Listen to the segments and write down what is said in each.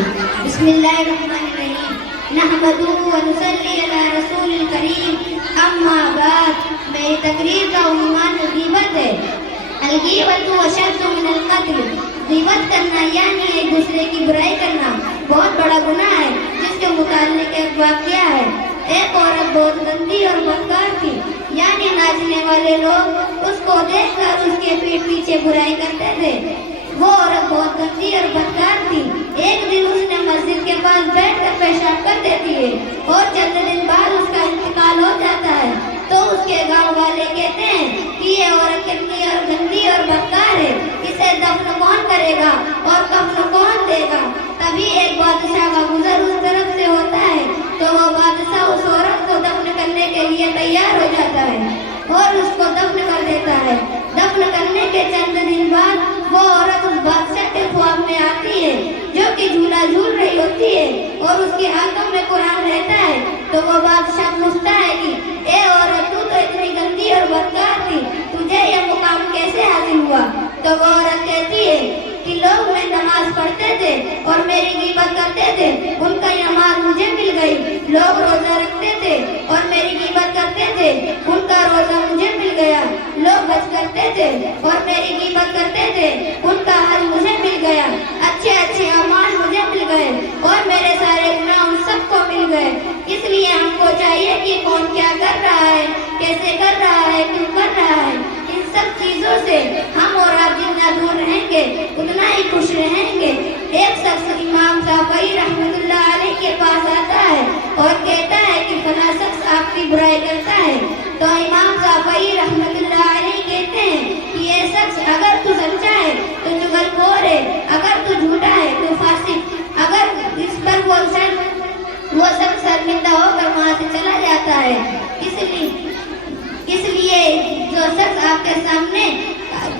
بسم اللہ الرحمن الرحیم نحمدہ ونصلی علی رسول الکریم اما بعد. میری تقریر کا عنوان غیبت ہے. الغیبت اشد من القتل. غیبت کرنا یعنی ایک دوسرے کی برائی کرنا بہت بڑا گناہ ہے. جس کے متعلق ایک واقعہ ہے. ایک عورت بہت گندی اور بدکار تھی، یعنی ناچنے والے لوگ اس کو دیکھ کر اس کے پیٹ پیچھے برائی کرتے تھے. وہ عورت بہت گندی اور بدکار تھی. ایک دن اس نے مسجد کے پاس بیٹھ کر پیشاب کر دیتی ہے اور چند دن بعد اس کا انتقال ہو جاتا ہے. تو اس کے گاؤں والے کہتے ہیں کہ یہ عورت کتنی اور گندی اور بدکار ہے، اسے دفن کون کرے گا اور کفن کون دے گا. تبھی ایک بادشاہ کا گزر اس طرف سے ہوتا ہے تو وہ بادشاہ اس عورت کو دفن کرنے کے لیے تیار ہو جاتا ہے اور اس کو دفن کر دیتا ہے. دفن کرنے کے چند دن بعد وہ عورت اس بادشاہ کے خواب میں آتی ہے جو کہ جھولا جھول رہی ہوتی ہے اور اس کے ہاتھوں میں قرآن رہتا ہے. تو وہ بادشاہ پوچھتا ہے کہ اے عورت، تو اتنی گندی اور بدکار تھی، تجھے یہ مقام کیسے حاصل ہوا؟ تو وہ عورت کہتی ہے کہ لوگ میں نماز پڑھتے تھے اور میری غیبت کرتے تھے، ان کا نماز مجھے مل گئی. لوگ روزہ رکھتے تھے اور میری غیبت کرتے تھے، ان کا روزہ مجھے مل گیا. لوگ حج کرتے تھے اور میری غیبت کرتے تھے، ان کا حج مجھے مل گیا. اچھے اچھے اعمال مجھے مل گئے اور میرے سارے گناہ ان سب کو مل گئے. اس لیے ہم کو چاہیے کہ کون کیا کر رہا ہے، کیسے کر رہا ہے، کیوں کر رہا ہے. ان سب چیزوں سے ہم اور آپ جتنا دور رہیں گے اتنا ہی خوش رہیں گے. ایک شخص امام شافعی رحمۃ اللہ علیہ کے پاس آتا ہے اور کہتا ہے کہ فلاں شخص آپ کی برائی کرتا ہے. تو امام شافعی رحمۃ اللہ علیہ کہتے ہیں کہ یہ شخص اگر تو سچا ہے تو چغل خور ہے، اگر تو جھوٹا ہے تو فاسق. اگر اس پر وہ شخص شرمندہ ہو کر وہاں سے چلا جاتا ہے. اس لیے جو شخص آپ کے سامنے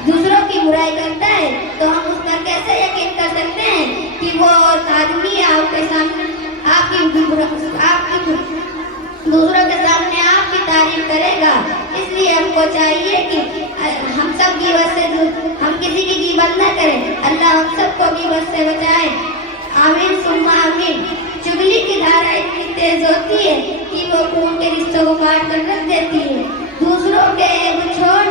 دوسروں کی برائی کرتا ہے تو ہم اس پر کیسے یقین کر سکتے ہیں کہ وہ آدمی آپ کے سامنے دوسروں کے سامنے آپ کی تعریف کرے گا. اس لیے ہم کو چاہیے کہ ہم سب غیبت سے ہم کسی کی غیبت نہ کریں. اللہ ہم سب کو غیبت سے بچائے. آمین ثم آمین. چغلی کی دھارا اتنی تیز ہوتی ہے کہ وہ خون کے رشتوں کو کاٹ کر رکھ دیتی ہے. دوسروں کے عیب چھوڑ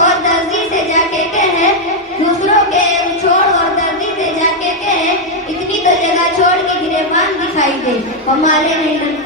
اور دردی سے جا کے کہے، دوسروں کے عیب چھوڑ اور دردی سے جا کے کہے، اتنی تو جگہ چھوڑ کے گریبان دکھائی دے. ہمارے نہیں